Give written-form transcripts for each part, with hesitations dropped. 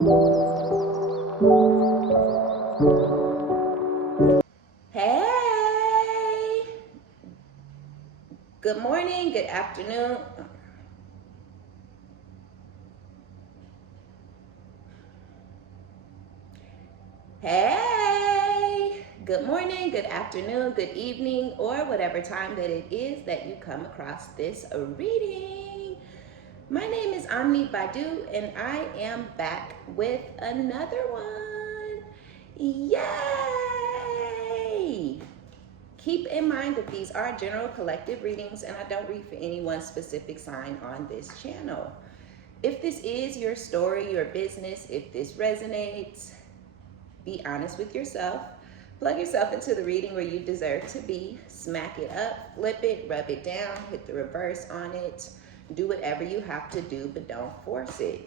Hey, good morning, good afternoon. Hey, good morning, good afternoon, good evening, or whatever time that it is that you come across this reading. My name is OmniBadu, and I am back with another one. Yay! Keep in mind that these are general collective readings, and I don't read for any one specific sign on this channel. If this is your story, your business, if this resonates, be honest with yourself. Plug yourself into the reading where you deserve to be. Smack it up, flip it, rub it down, hit the reverse on it. Do whatever you have to do, but don't force it.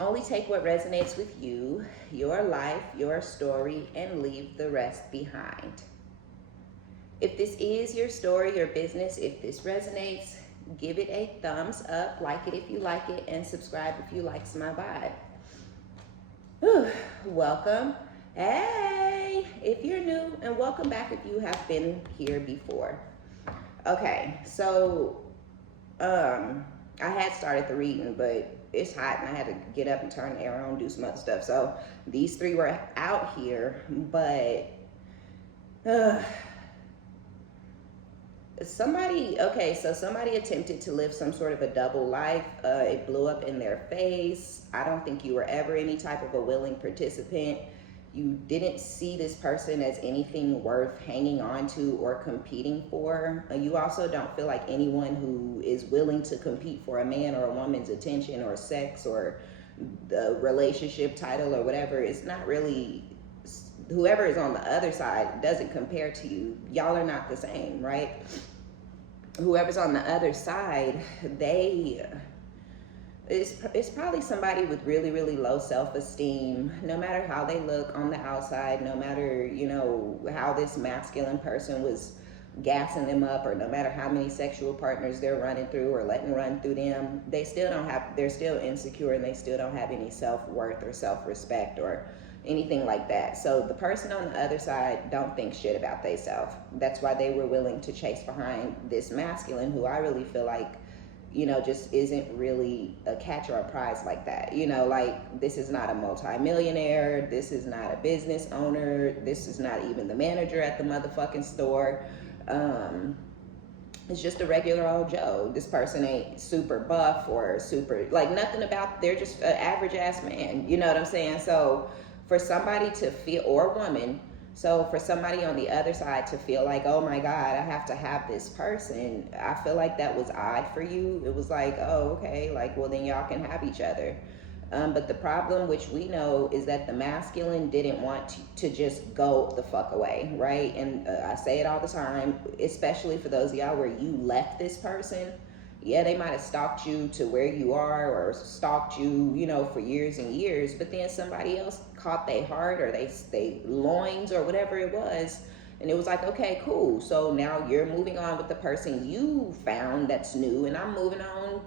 Only take what resonates with you, your life, your story, and leave the rest behind. If this is your story, your business, if this resonates, give it a thumbs up, like it if you like it, and subscribe if you likes my vibe. Whew, welcome. Hey, if you're new, and welcome back if you have been here before. Okay, so I had started the reading, but it's hot and I had to get up and turn the air on, do some other stuff. So these three were out here, but somebody attempted to live some sort of a double life. It blew up in their face. I don't think you were ever any type of a willing participant. You didn't see this person as anything worth hanging on to or competing for. You also don't feel like anyone who is willing to compete for a man or a woman's attention or sex or the relationship title or whatever. It's not really, whoever is on the other side doesn't compare to you. Y'all are not the same, right? Whoever's on the other side, it's probably somebody with really, really low self-esteem. No matter how they look on the outside, no matter, how this masculine person was gassing them up, or no matter how many sexual partners they're running through or letting run through them, they're still insecure, and they still don't have any self-worth or self-respect or anything like that. So the person on the other side don't think shit about themselves. That's why they were willing to chase behind this masculine, who I really feel like, just isn't really a catch or a prize like that. Like, this is not a multimillionaire. This is not a business owner. This is not even the manager at the motherfucking store. It's just a regular old Joe. This person ain't super buff or super, like, nothing about, they're just an average ass man. You know what I'm saying? So for somebody to feel, or woman, so for somebody on the other side to feel like, oh my God, I have to have this person, I feel like that was odd for you. It was like, oh, okay, like, well, then y'all can have each other. But the problem, which we know, is that the masculine didn't want to just go the fuck away, right? And I say it all the time, especially for those of y'all where you left this person. Yeah, they might have stalked you to where you are, or stalked you, for years and years, but then somebody else caught their heart, or they loins, or whatever it was, and it was like, okay, cool. So now you're moving on with the person you found that's new, and I'm moving on,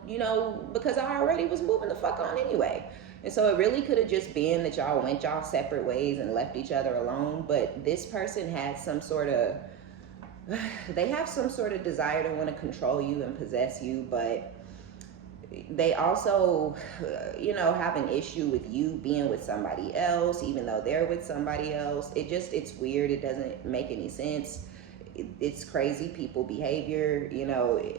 because I already was moving the fuck on anyway. And so it really could have just been that y'all went y'all separate ways and left each other alone. But this person had some sort of, they have some sort of desire to want to control you and possess you, but they also, have an issue with you being with somebody else, even though they're with somebody else. It's weird. It doesn't make any sense. It's crazy people behavior.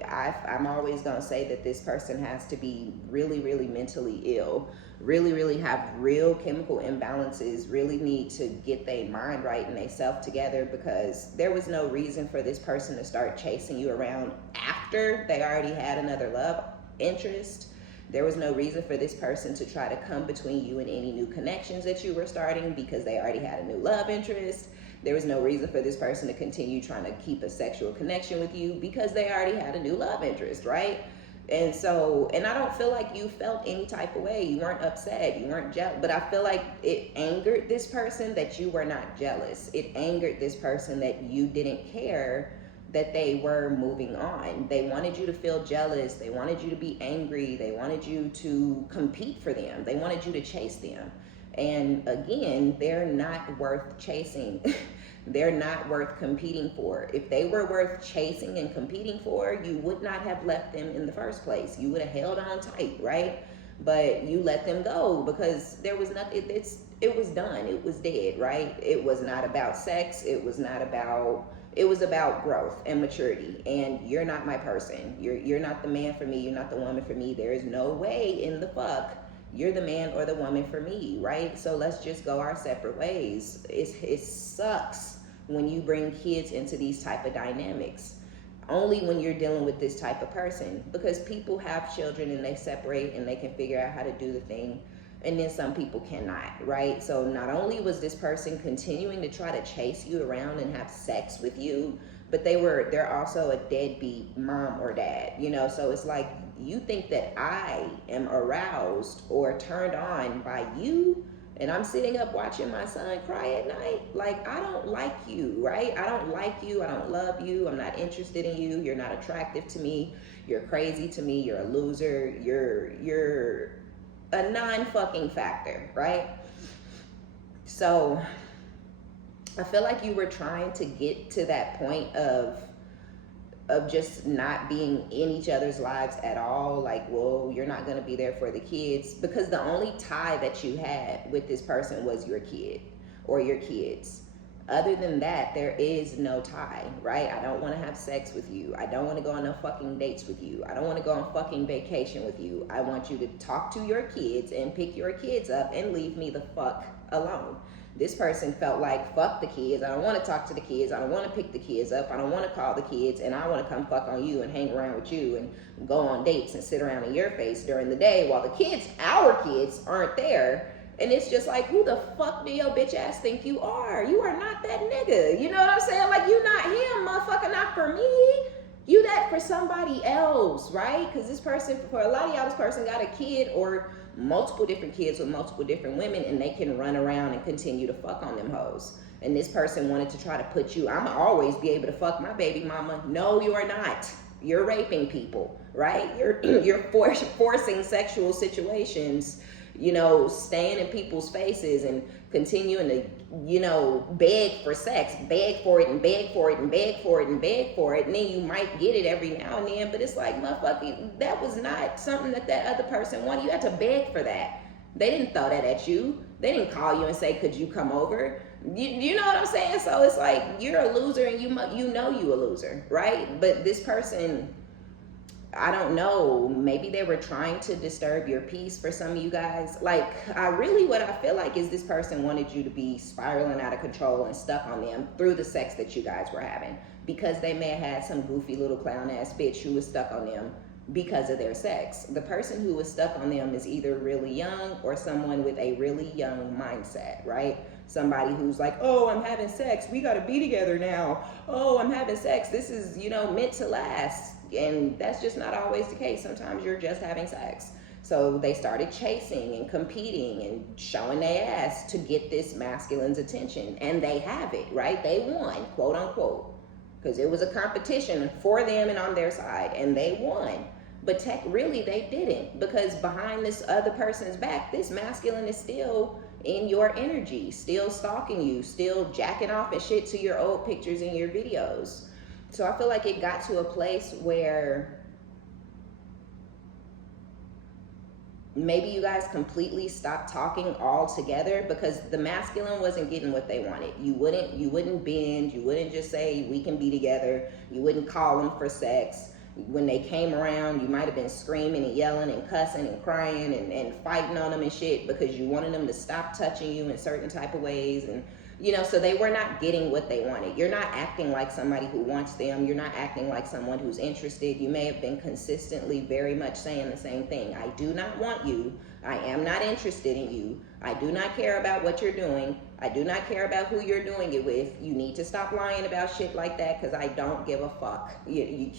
I'm always going to say that this person has to be really, really mentally ill, really, really have real chemical imbalances, really need to get their mind right and their self together, because there was no reason for this person to start chasing you around after they already had another love interest. There was no reason for this person to try to come between you and any new connections that you were starting, because they already had a new love interest. There was no reason for this person to continue trying to keep a sexual connection with you, because they already had a new love interest, right? And so, and I don't feel like you felt any type of way. You weren't upset, you weren't jealous, but I feel like it angered this person that you were not jealous. It angered this person that you didn't care that they were moving on. They wanted you to feel jealous. They wanted you to be angry. They wanted you to compete for them. They wanted you to chase them. And again, they're not worth chasing. They're not worth competing for. If they were worth chasing and competing for, you would not have left them in the first place. You would have held on tight, right? But you let them go because there was nothing. It was done. It was dead, right? It was not about sex. It was about growth and maturity. And you're not my person. You're not the man for me. You're not the woman for me. There is no way in the fuck you're the man or the woman for me, right? So let's just go our separate ways. It sucks when you bring kids into these type of dynamics. Only when you're dealing with this type of person, because people have children and they separate and they can figure out how to do the thing, and then some people cannot, right? So not only was this person continuing to try to chase you around and have sex with you, but they're also a deadbeat mom or dad, so it's like, you think that I am aroused or turned on by you, and I'm sitting up watching my son cry at night. Like, I don't like you, right? I don't like you. I don't love you. I'm not interested in you. You're not attractive to me. You're crazy to me. You're a loser. You're a non-fucking factor, right? So I feel like you were trying to get to that point of just not being in each other's lives at all. Like, well, you're not going to be there for the kids, because the only tie that you had with this person was your kid or your kids. Other than that, there is no tie, right? I don't want to have sex with you. I don't want to go on no fucking dates with you. I don't want to go on fucking vacation with you. I want you to talk to your kids and pick your kids up and leave me the fuck alone. This person felt like, fuck the kids. I don't want to talk to the kids. I don't want to pick the kids up. I don't want to call the kids. And I want to come fuck on you and hang around with you and go on dates and sit around in your face during the day while the kids, our kids, aren't there. And it's just like, who the fuck do your bitch ass think you are? You are not that nigga. You know what I'm saying? Like, you not him, motherfucker, not for me. You that for somebody else, right? Because this person, for a lot of y'all, this person got a kid or multiple different kids with multiple different women, and they can run around and continue to fuck on them hoes. And this person wanted to try to put you, I'ma always be able to fuck my baby mama. No, you are not. You're raping people, right? You're forcing sexual situations, staying in people's faces and continuing to, beg for sex, beg for it and beg for it and beg for it and beg for it. And then you might get it every now and then, but it's like, motherfucker, that was not something that other person wanted. You had to beg for that. They didn't throw that at you. They didn't call you and say, could you come over? You know what I'm saying? So it's like, you're a loser and you know you a loser, right? But this person, I don't know, maybe they were trying to disturb your peace for some of you guys. Like, what I feel like is this person wanted you to be spiraling out of control and stuck on them through the sex that you guys were having, because they may have had some goofy little clown ass bitch who was stuck on them because of their sex. The person who was stuck on them is either really young or someone with a really young mindset, right? Somebody who's like, oh, I'm having sex. We got to be together now. Oh, I'm having sex. This is, meant to last. And that's just not always the case. Sometimes you're just having sex. So they started chasing and competing and showing their ass to get this masculine's attention. And they have it, right? They won, quote unquote. Because it was a competition for them and on their side. And they won. But really they didn't. Because behind this other person's back, this masculine is still in your energy, still stalking you, still jacking off and shit to your old pictures and your videos. So I feel like it got to a place where maybe you guys completely stopped talking altogether, because the masculine wasn't getting what they wanted. You wouldn't bend, you wouldn't just say we can be together, you wouldn't call them for sex. When they came around, you might have been screaming and yelling and cussing and crying and fighting on them and shit, because you wanted them to stop touching you in certain type of ways. And so they were not getting what they wanted. You're not acting like somebody who wants them. You're not acting like someone who's interested. You may have been consistently very much saying the same thing. I do not want you. I am not interested in you. I do not care about what you're doing. I do not care about who you're doing it with. You need to stop lying about shit like that, because I don't give a fuck. You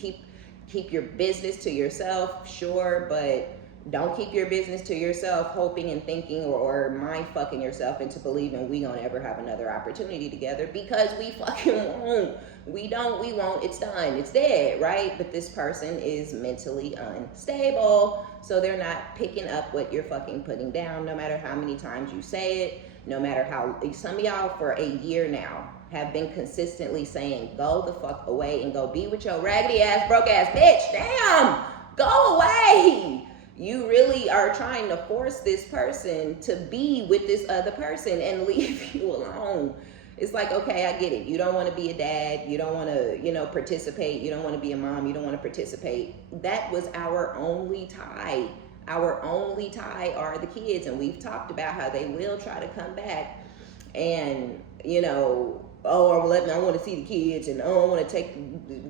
keep your business to yourself, sure, but Don't keep your business to yourself, hoping and thinking or mind fucking yourself into believing we gonna ever have another opportunity together, because we fucking won't. We don't, we won't. It's done. It's dead, right? But this person is mentally unstable, so they're not picking up what you're fucking putting down, no matter how many times you say it, no matter how. Some of y'all for a year now have been consistently saying, go the fuck away and go be with your raggedy ass, broke ass bitch. Damn, go away. You really are trying to force this person to be with this other person and leave you alone. It's like, okay, I get it. You don't want to be a dad. You don't want to, participate. You don't want to be a mom. You don't want to participate. That was our only tie. Our only tie are the kids. And we've talked about how they will try to come back and, I want to see the kids and I want to take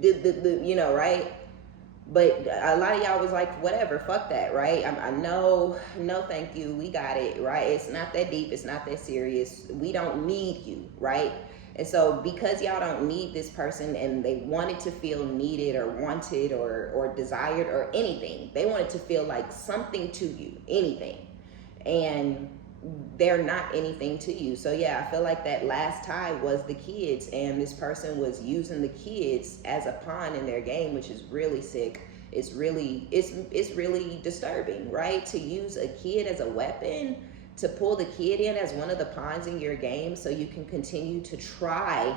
the right? But a lot of y'all was like, whatever, fuck that, right? I know, no thank you, we got it, right? It's not that deep, it's not that serious. We don't need you, right? And so because y'all don't need this person and they wanted to feel needed or wanted or desired or anything, they wanted to feel like something to you, anything. And they're not anything to you. So yeah, I feel like that last tie was the kids, and this person was using the kids as a pawn in their game, which is really sick. It's really disturbing, right? To use a kid as a weapon, to pull the kid in as one of the pawns in your game so you can continue to try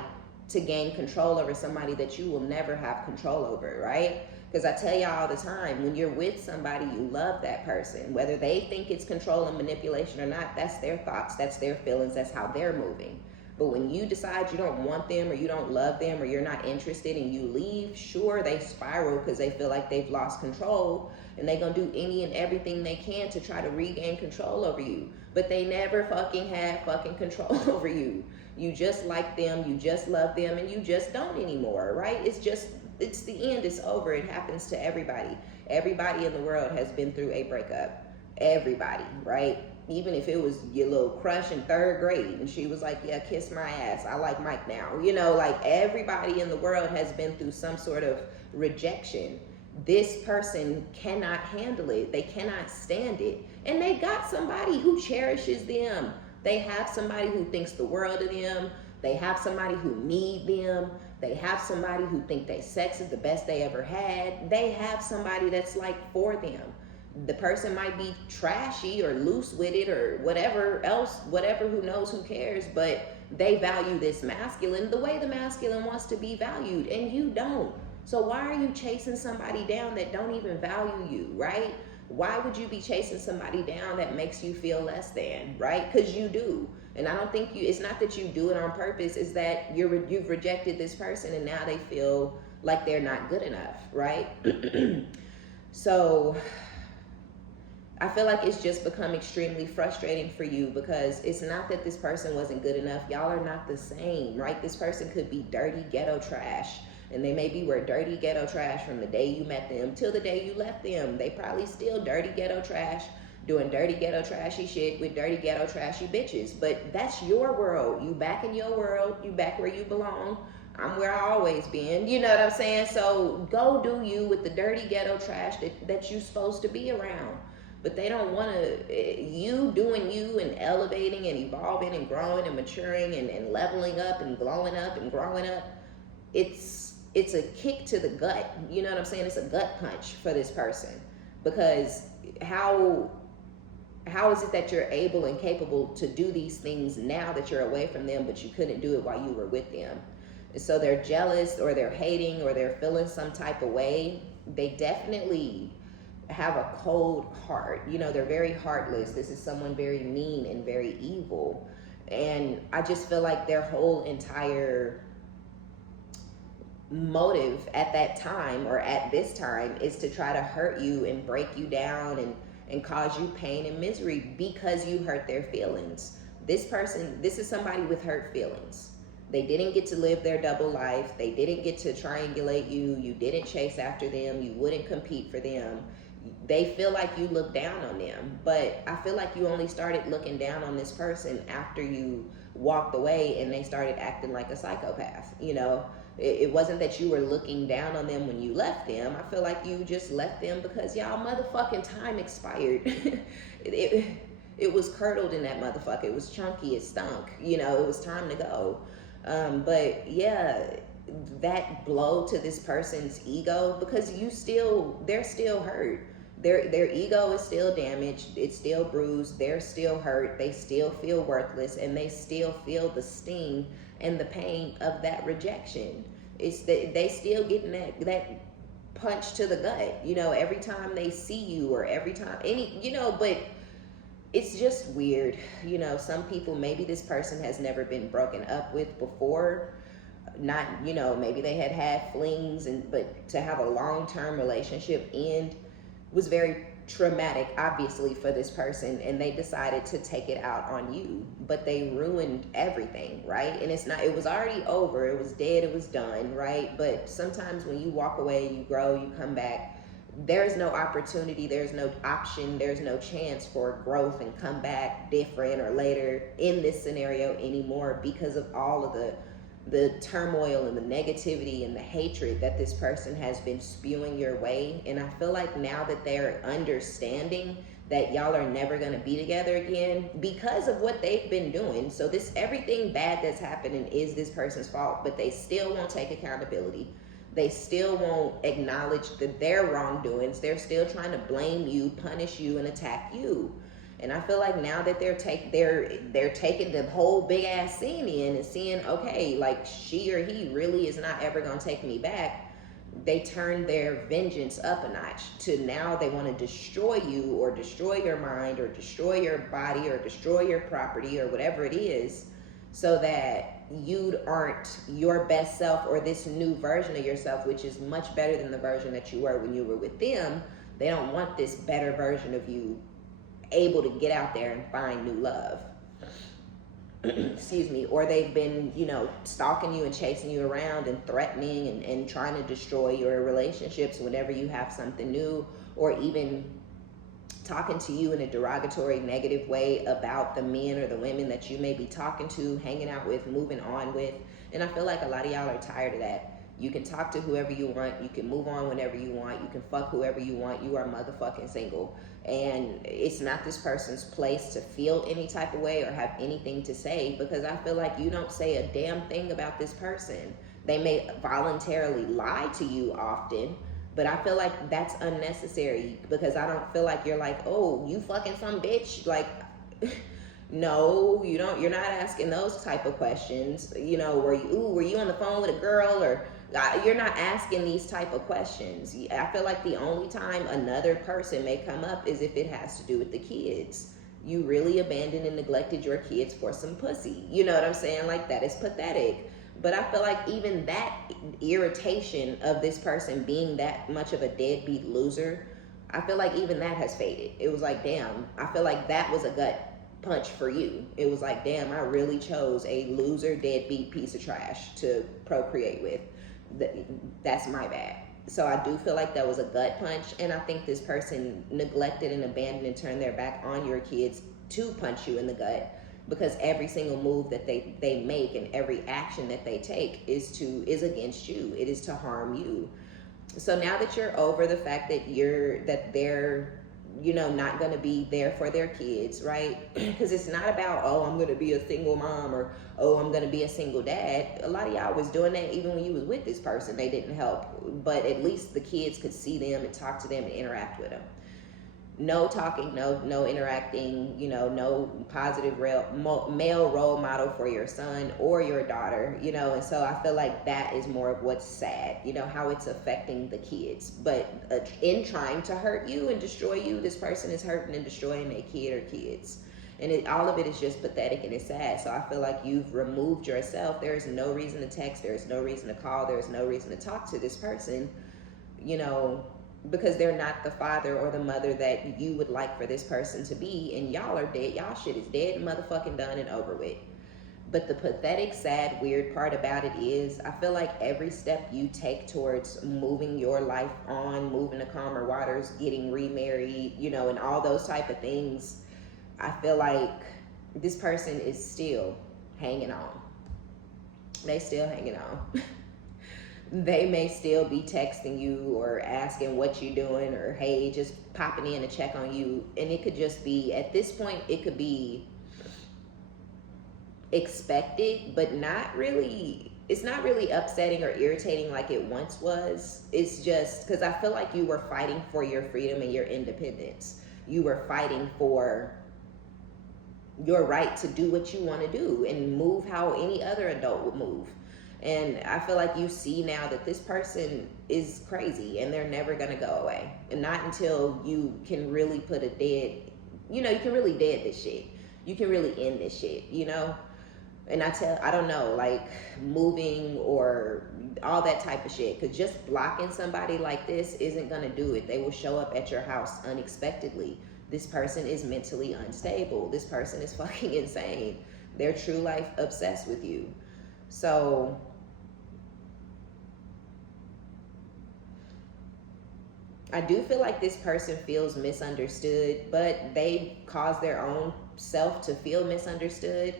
to gain control over somebody that you will never have control over, right? Because I tell y'all all the time, when you're with somebody, you love that person. Whether they think it's control and manipulation or not, that's their thoughts, that's their feelings, that's how they're moving. But when you decide you don't want them or you don't love them or you're not interested and you leave, sure, they spiral because they feel like they've lost control and they're going to do any and everything they can to try to regain control over you. But they never fucking had fucking control over you. You just like them, you just love them, and you just don't anymore, right? It's the end. It's over. It happens to everybody. Everybody in the world has been through a breakup. Everybody, right? Even if it was your little crush in 3rd grade and she was like, yeah, kiss my ass, I like Mike now. Like everybody in the world has been through some sort of rejection. This person cannot handle it. They cannot stand it. And they got somebody who cherishes them. They have somebody who thinks the world of them. They have somebody who need them. They have somebody who think their sex is the best they ever had. They have somebody that's like for them. The person might be trashy or loose with it or whatever else, whatever, who knows, who cares, but they value this masculine the way the masculine wants to be valued, and you don't. So why are you chasing somebody down that don't even value you, right? Why would you be chasing somebody down that makes you feel less than, right? Because you do. And I don't think it's not that you do it on purpose, it's that you've rejected this person and now they feel like they're not good enough, right? So I feel like it's just become extremely frustrating for you because it's not that this person wasn't good enough. Y'all are not the same, right? This person could be dirty ghetto trash, and they maybe were dirty ghetto trash from the day you met them till the day you left them. They probably still dirty ghetto trash, doing dirty ghetto trashy shit with dirty ghetto trashy bitches. But that's your world. You back in your world. You back where you belong. I'm where I always been. You know what I'm saying? So go do you with the dirty ghetto trash that you supposed to be around. But they don't want to, you doing you and elevating and evolving and growing and maturing and leveling up and glowing up and growing up. It's a kick to the gut. You know what I'm saying? It's a gut punch for this person. Because how is it that you're able and capable to do these things now that you're away from them, but you couldn't do it while you were with them? So they're jealous or they're hating or they're feeling some type of way. They definitely have a cold heart. They're very heartless. This is someone very mean and very evil. And I just feel like their whole entire motive at that time or at this time is to try to hurt you and break you down and cause you pain and misery because you hurt their feelings. This is somebody with hurt feelings. They didn't get to live their double life. They didn't get to triangulate you. You didn't chase after them. You wouldn't compete for them. They feel like you look down on them. But I feel like you only started looking down on this person after you walked away and they started acting like a psychopath, It wasn't that you were looking down on them when you left them. I feel like you just left them because y'all motherfucking time expired. it, it was curdled in that motherfucker. It was chunky. It stunk. You know, it was time to go. But yeah, that blow to this person's ego, because they're still hurt. Their ego is still damaged. It's still bruised. They're still hurt. They still feel worthless, and they still feel the sting and the pain of that rejection. It's that they still getting that punch to the gut, you know, every time they see you, or every time but it's just weird. You know, some people, maybe this person has never been broken up with before. Not, maybe they had flings, but to have a long-term relationship end was very traumatic, obviously, for this person, and they decided to take it out on you, but they ruined everything, right? And it was already over, it was dead, it was done, right? But sometimes when you walk away, you grow, you come back, there's no opportunity, there's no option, there's no chance for growth and come back different or later in this scenario anymore, because of all of the turmoil and the negativity and the hatred that this person has been spewing your way. And I feel like now that they're understanding that y'all are never going to be together again because of what they've been doing. So everything bad that's happening is this person's fault, but they still won't take accountability. They still won't acknowledge their wrongdoings. They're still trying to blame you, punish you, and attack you. And I feel like now that they're taking the whole big ass scene in and seeing, okay, like she or he really is not ever gonna take me back, they turn their vengeance up a notch to now they want to destroy you, or destroy your mind, or destroy your body, or destroy your property, or whatever it is, so that you aren't your best self, or this new version of yourself, which is much better than the version that you were when you were with them. They don't want this better version of you able to get out there and find new love. Excuse me. Or they've been, stalking you and chasing you around and threatening and trying to destroy your relationships whenever you have something new, or even talking to you in a derogatory, negative way about the men or the women that you may be talking to, hanging out with, moving on with. And I feel like a lot of y'all are tired of that. You can talk to whoever you want. You can move on whenever you want. You can fuck whoever you want. You are motherfucking single. And it's not this person's place to feel any type of way or have anything to say, because I feel like you don't say a damn thing about this person. They may voluntarily lie to you often, but I feel like that's unnecessary, because I don't feel like you're like, oh, you fucking some bitch. Like, no, you don't. You're not asking those type of questions. Were you on the phone with a girl, or you're not asking these type of questions. I feel like the only time another person may come up is if it has to do with the kids. You really abandoned and neglected your kids for some pussy. You know what I'm saying? Like, that is pathetic. But I feel like even that irritation of this person being that much of a deadbeat loser, I feel like even that has faded. It was like, damn, I feel like that was a gut punch for you. It was like, damn, I really chose a loser, deadbeat piece of trash to procreate with. That's my bad. So I do feel like that was a gut punch, and I think this person neglected and abandoned and turned their back on your kids to punch you in the gut, because every single move that they make and every action that they take is against you. It is to harm you. So now that you're over the fact that they're not going to be there for their kids, right? Because it's not about, oh, I'm going to be a single mom, or, oh, I'm going to be a single dad. A lot of y'all was doing that even when you was with this person. They didn't help, but at least the kids could see them and talk to them and interact with them. No talking, no interacting, no positive male role model for your son or your daughter, and so I feel like that is more of what's sad, how it's affecting the kids. But in trying to hurt you and destroy you, this person is hurting and destroying their kid or kids. And all of it is just pathetic and it's sad. So I feel like you've removed yourself. There is no reason to text. There is no reason to call. There is no reason to talk to this person, because they're not the father or the mother that you would like for this person to be. And y'all are dead. Y'all shit is dead and motherfucking done and over with. But the pathetic, sad, weird part about it is, I feel like every step you take towards moving your life on, moving to calmer waters, getting remarried, and all those type of things, I feel like this person is still hanging on. They still hanging on. they may still be texting you or asking what you doing, or hey, just popping in to check on you. And it could just be, at this point, it could be expected, but not really. It's not really upsetting or irritating like it once was. It's just because I feel like you were fighting for your freedom and your independence. You were fighting for your right to do what you want to do and move how any other adult would move. And I feel like you see now that this person is crazy and they're never going to go away. And not until you can really put a dead, you can really dead this shit. You can really end this shit, And I don't know, like moving or all that type of shit. Because just blocking somebody like this isn't going to do it. They will show up at your house unexpectedly. This person is mentally unstable. This person is fucking insane. They're true life obsessed with you. So I do feel like this person feels misunderstood, but they cause their own self to feel misunderstood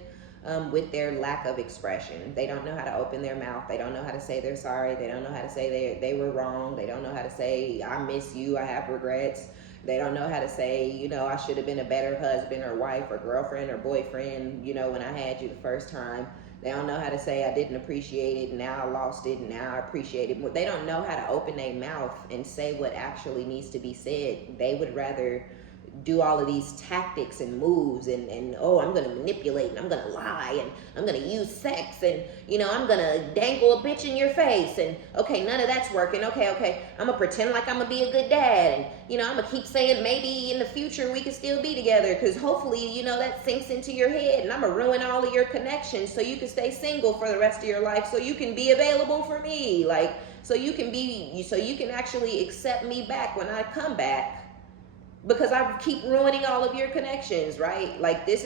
with their lack of expression. They don't know how to open their mouth. They don't know how to say they're sorry. They don't know how to say they were wrong. They don't know how to say, I miss you, I have regrets. They don't know how to say, I should have been a better husband or wife or girlfriend or boyfriend, when I had you the first time. They don't know how to say, I didn't appreciate it, now I lost it, and now I appreciate it. They don't know how to open their mouth and say what actually needs to be said. They would rather do all of these tactics and moves and oh, I'm going to manipulate and I'm going to lie and I'm going to use sex and, I'm going to dangle a bitch in your face and, okay, none of that's working. Okay, I'm going to pretend like I'm going to be a good dad and, I'm going to keep saying maybe in the future we can still be together because hopefully, that sinks into your head and I'm going to ruin all of your connections so you can stay single for the rest of your life so you can be available for me, so you can actually accept me back when I come back. Because I keep ruining all of your connections, right? That's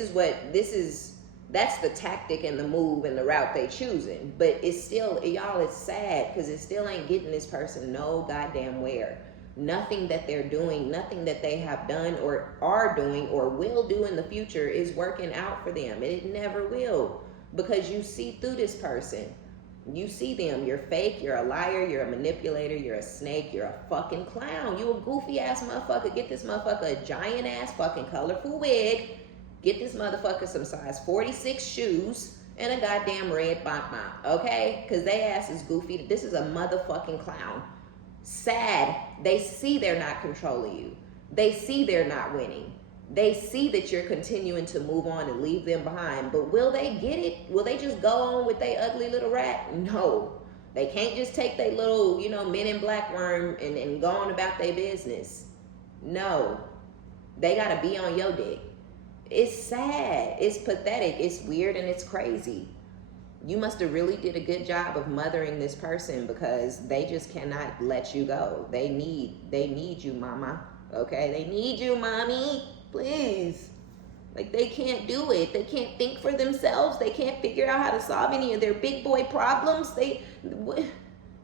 the tactic and the move and the route they choosing. But it's still, y'all, it's sad because it still ain't getting this person no goddamn where. Nothing that they're doing, nothing that they have done or are doing or will do in the future is working out for them. It never will, because you see through this person. You see them, you're fake, you're a liar, you're a manipulator, you're a snake, you're a fucking clown, you a goofy ass motherfucker. Get this motherfucker a giant ass fucking colorful wig, get this motherfucker some size 46 shoes, and a goddamn red bonk mouth, okay? Because they ass is goofy. This is a motherfucking clown. Sad. They see they're not controlling you. They see they're not winning. They see that you're continuing to move on and leave them behind. But will they get it? Will they just go on with their ugly little rat? No. They can't just take their little, men in black worm and go on about their business. No. They got to be on your dick. It's sad. It's pathetic. It's weird and it's crazy. You must have really did a good job of mothering this person because they just cannot let you go. They need you, mama. Okay? They need you, mommy. Please. They can't do it. They can't think for themselves. They can't figure out how to solve any of their big boy problems. They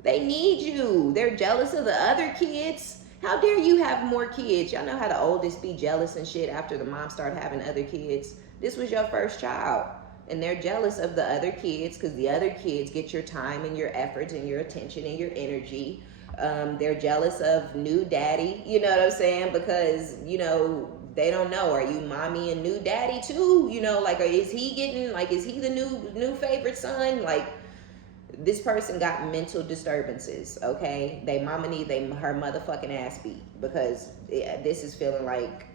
need you. They're jealous of the other kids. How dare you have more kids? Y'all know how the oldest be jealous and shit after the mom started having other kids. This was your first child. And they're jealous of the other kids because the other kids get your time and your efforts and your attention and your energy. They're jealous of new daddy. You know what I'm saying? Because, they don't know. Are you mommy and new daddy too? Is he the new favorite son? This person got mental disturbances, okay? They mama need her motherfucking ass beat because this is feeling like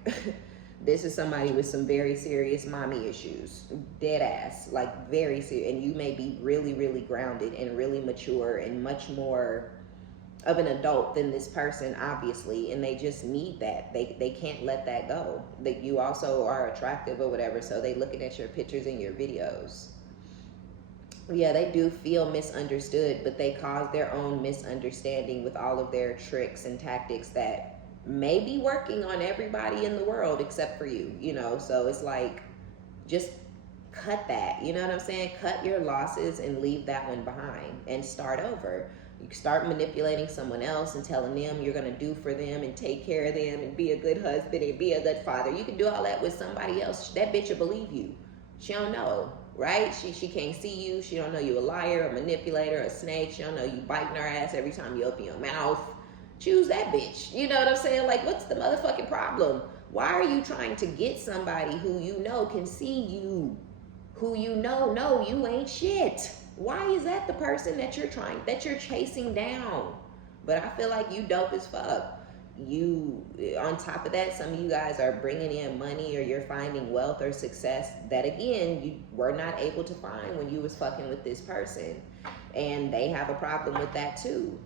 this is somebody with some very serious mommy issues. Dead ass, very serious. And you may be really, really grounded and really mature and much more of an adult than this person, obviously, and they just need that. They can't let that go. That you also are attractive or whatever, so they looking at your pictures and your videos. Yeah, they do feel misunderstood, but they cause their own misunderstanding with all of their tricks and tactics that may be working on everybody in the world except for you, so it's just cut that, you know what I'm saying? Cut your losses and leave that one behind and start over. You can start manipulating someone else and telling them you're going to do for them and take care of them and be a good husband and be a good father. You can do all that with somebody else. That bitch will believe you. She don't know. right? She can't see you. She don't know you a liar, a manipulator, a snake. She don't know you biting her ass every time you open your mouth. Choose that bitch. You know what I'm saying? Like, what's the motherfucking problem? Why are you trying to get somebody who you know can see you? Who you know, no, you ain't shit. Why is that the person that you're chasing down? But I feel like you dope as fuck. You, on top of that, some of you guys are bringing in money, or you're finding wealth or success that, again, you were not able to find when you was fucking with this person. And they have a problem with that too.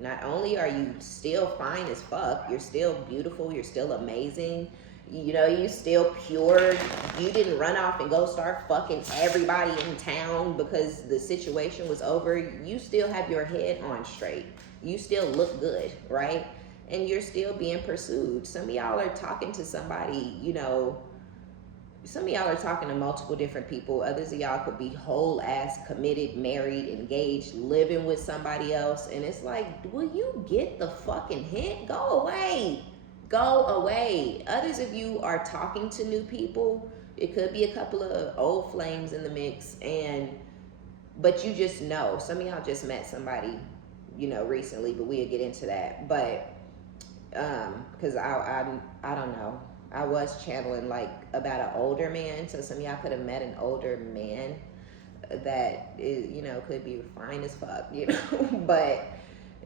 Not only are you still fine as fuck, you're still beautiful, you're still amazing, you know, you still pure. You didn't run off and go start fucking everybody in town because the situation was over. You still have your head on straight. You still look good, right? And you're still being pursued. Some of y'all are talking to somebody, you know, some of y'all are talking to multiple different people. Others of y'all could be whole ass committed, married, engaged, living with somebody else. And it's like, will you get the fucking hint? Go away. Go away. Others of you are talking to new people. It could be a couple of old flames in the mix, but you just know. Some of y'all just met somebody, you know, recently, but we'll get into that. But because I don't know. I was channeling like about an older man, so some of y'all could have met an older man that is, you know, could be fine as fuck, you know, but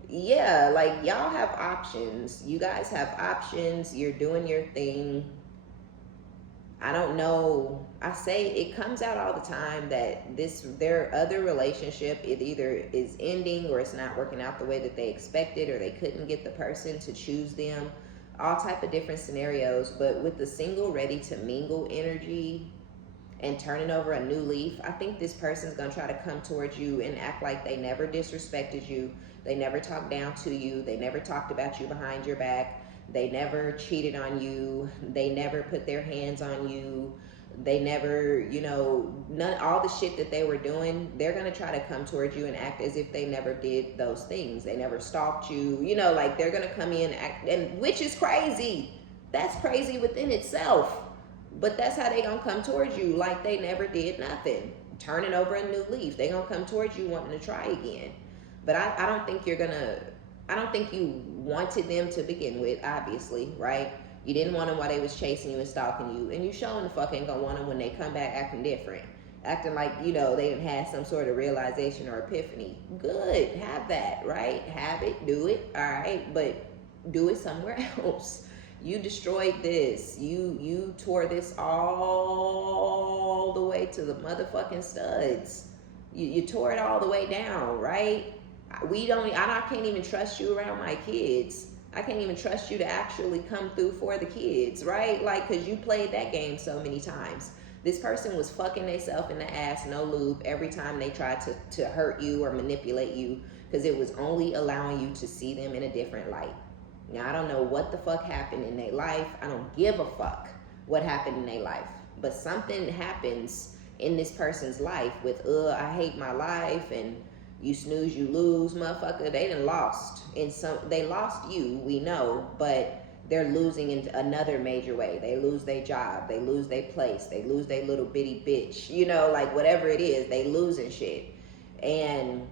yeah, like y'all have options. You guys have options. You're doing your thing. I don't know. I say it comes out all the time that their other relationship, it either is ending or it's not working out the way that they expected, or they couldn't get the person to choose them. All type of different scenarios. But with the single ready to mingle energy and turning over a new leaf, I think this person's gonna try to come towards you and act like they never disrespected you. They never talked down to you. They never talked about you behind your back. They never cheated on you. They never put their hands on you. They never, you know, all the shit that they were doing, they're going to try to come towards you and act as if they never did those things. They never stalked you. You know, like they're going to come in and act, and which is crazy. That's crazy within itself. But that's how they going to come towards you, like they never did nothing. Turning over a new leaf. They going to come towards you wanting to try again. But I don't think I don't think you wanted them to begin with, obviously, right? You didn't want them while they was chasing you and stalking you. And you showing the fuck ain't gonna want them when they come back acting different. Acting like, you know, they didn't have some sort of realization or epiphany. Good, have that, right? Have it, do it, all right? But do it somewhere else. You destroyed this. You tore this all the way to the motherfucking studs. You tore it all the way down, right? I can't even trust you around my kids. I can't even trust you to actually come through for the kids, right? Like, because you played that game so many times. This person was fucking themselves in the ass, no lube, every time they tried to hurt you or manipulate you, because it was only allowing you to see them in a different light. Now, I don't know what the fuck happened in their life. I don't give a fuck what happened in their life. But something happens in this person's life with, I hate my life, and you snooze, you lose, motherfucker. They done lost. They lost you, we know, but they're losing in another major way. They lose their job. They lose their place. They lose their little bitty bitch. You know, like whatever it is, they losing shit. And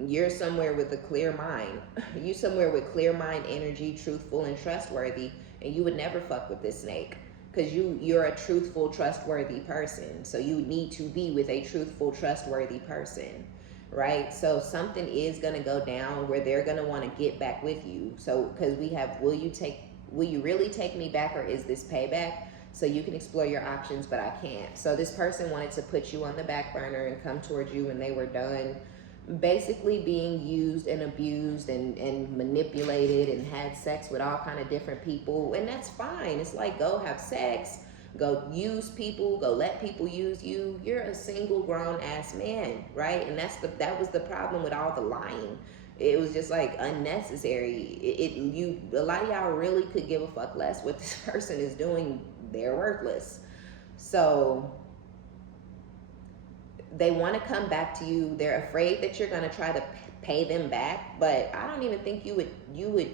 you're somewhere with a clear mind. You somewhere with clear mind energy, truthful and trustworthy, and you would never fuck with this snake. Because you're a truthful, trustworthy person. So you need to be with a truthful, trustworthy person. Right? So something is going to go down where they're going to want to get back with you. So, because we have, will you really take me back, or is this payback? So you can explore your options, but I can't. So this person wanted to put you on the back burner and come towards you when they were done basically being used and abused and manipulated, and had sex with all kind of different people. And that's fine. It's like, go have sex. Go use people, go let people use you. You're a single grown ass man, right? And that was the problem with all the lying. It was just like unnecessary. A lot of y'all really could give a fuck less what this person is doing. They're worthless. So they want to come back to you. They're afraid that you're going to try to pay them back, but I don't even think you would.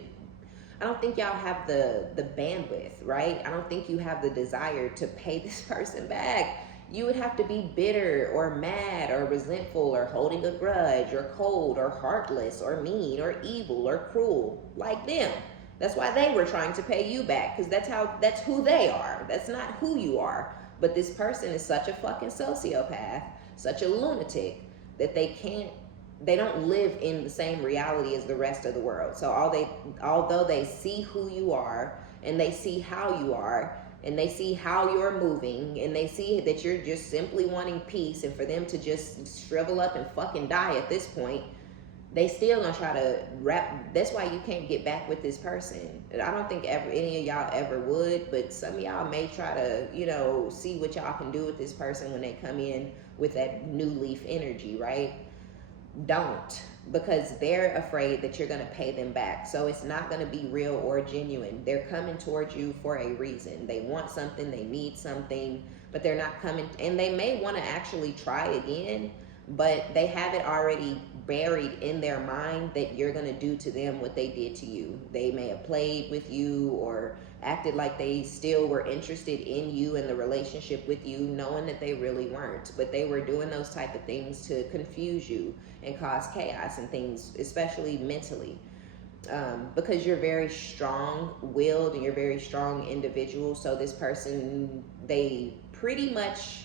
I don't think y'all have the bandwidth, right? I don't think you have the desire to pay this person back. You would have to be bitter or mad or resentful or holding a grudge or cold or heartless or mean or evil or cruel like them. That's why they were trying to pay you back, because that's who they are. That's not who you are. But this person is such a fucking sociopath, such a lunatic, that they don't live in the same reality as the rest of the world. So although they see who you are and they see how you are and they see how you're moving and they see that you're just simply wanting peace, and for them to just shrivel up and fucking die at this point, they still gonna try to that's why you can't get back with this person. I don't think any of y'all ever would, but some of y'all may try to, see what y'all can do with this person when they come in with that new leaf energy, right? Don't, because they're afraid that you're going to pay them back. So it's not going to be real or genuine. They're coming towards you for a reason. They want something, they need something, but they're not coming, and they may want to actually try again, but they have it already buried in their mind that you're going to do to them what they did to you. They may have played with you or acted like they still were interested in you and the relationship with you, knowing that they really weren't. But they were doing those type of things to confuse you and cause chaos and things, especially mentally. Because you're very strong-willed and you're a very strong individual. So this person, they pretty much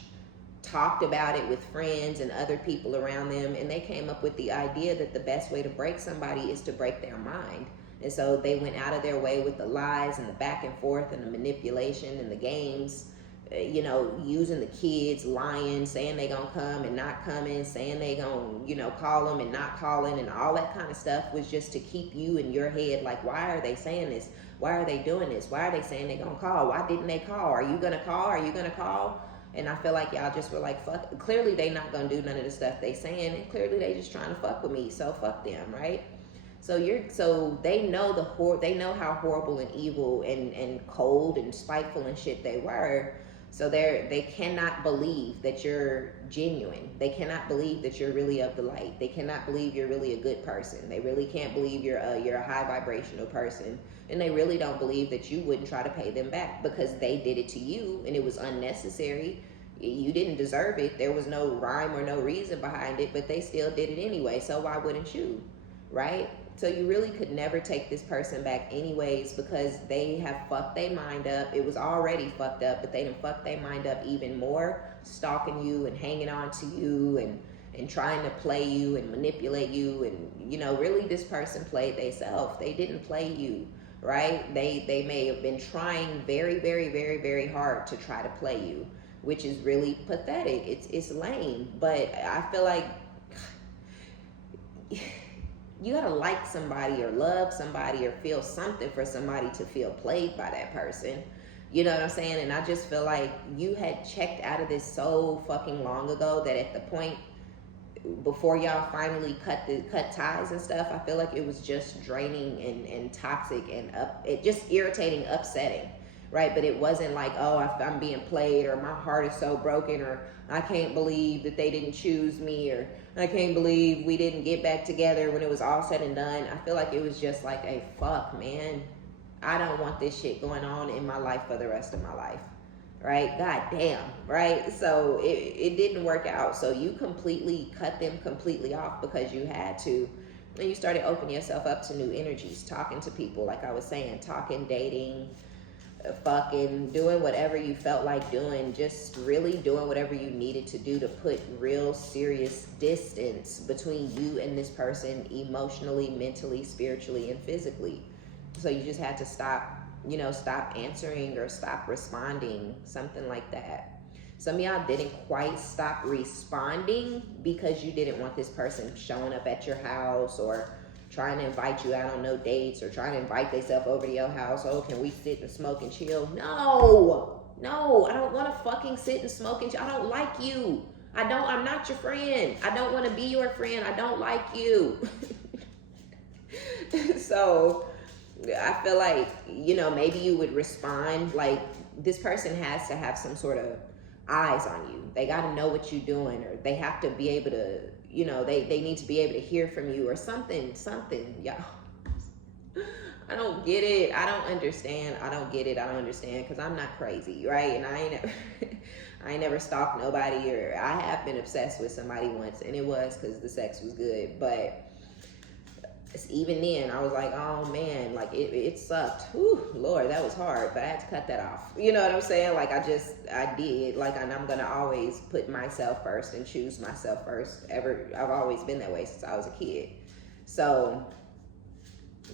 talked about it with friends and other people around them, and they came up with the idea that the best way to break somebody is to break their mind. And so they went out of their way with the lies and the back and forth and the manipulation and the games, using the kids, lying, saying they gonna come and not coming, saying they gonna, call them and not calling, and all that kind of stuff was just to keep you in your head like, why are they saying this? Why are they doing this? Why are they saying they gonna call? Why didn't they call? Are you gonna call? Are you gonna call? And I feel like y'all just were like, fuck. Clearly they not gonna do none of the stuff they saying, and clearly they just trying to fuck with me, so fuck them, right? So they know they know how horrible and evil and cold and spiteful and shit they were. So they cannot believe that you're genuine. They cannot believe that you're really of the light. They cannot believe you're really a good person. They really can't believe you're a high vibrational person. And they really don't believe that you wouldn't try to pay them back, because they did it to you and it was unnecessary. You didn't deserve it. There was no rhyme or no reason behind it, but they still did it anyway. So why wouldn't you, right? So you really could never take this person back anyways, because they have fucked their mind up. It was already fucked up, but they done fucked their mind up even more, stalking you and hanging on to you and trying to play you and manipulate you. And, really this person played themselves. They didn't play you, right? They may have been trying very, very, very, very hard to try to play you, which is really pathetic. It's lame, but I feel like you gotta like somebody or love somebody or feel something for somebody to feel played by that person. You know what I'm saying? And I just feel like you had checked out of this so fucking long ago that at the point before y'all finally cut ties and stuff, I feel like it was just draining and toxic and it just irritating, upsetting, right? But it wasn't like, oh, I'm being played, or my heart is so broken, or I can't believe that they didn't choose me, or I can't believe we didn't get back together when it was all said and done. I feel like it was just like, a fuck, man, I don't want this shit going on in my life for the rest of my life, right? God damn, right? So it didn't work out. So you completely cut them completely off because you had to. And you started opening yourself up to new energies, talking to people, like I was saying, talking, dating, fucking doing whatever you felt like doing, just really doing whatever you needed to do to put real serious distance between you and this person, emotionally, mentally, spiritually, and physically. So you just had to stop answering or stop responding, something like that. Some of y'all didn't quite stop responding because you didn't want this person showing up at your house or trying to invite you out on no dates, or trying to invite themselves over to your house. Oh, can we sit and smoke and chill? No, I don't want to fucking sit and smoke and chill. I don't like you. I'm not your friend. I don't want to be your friend. I don't like you. So I feel like, maybe you would respond like, this person has to have some sort of eyes on you. They got to know what you're doing, or they have to be able to, they need to be able to hear from you or something, y'all. I don't get it. I don't understand. I don't get it. I don't understand, because I'm not crazy, right? And I ain't never stalked nobody, or I have been obsessed with somebody once, and it was because the sex was good. But even then, I was like, oh man, like it sucked. Whew, Lord, that was hard, but I had to cut that off. You know what I'm saying? Like I did. Like, and I'm gonna always put myself first and choose myself first. I've always been that way since I was a kid. So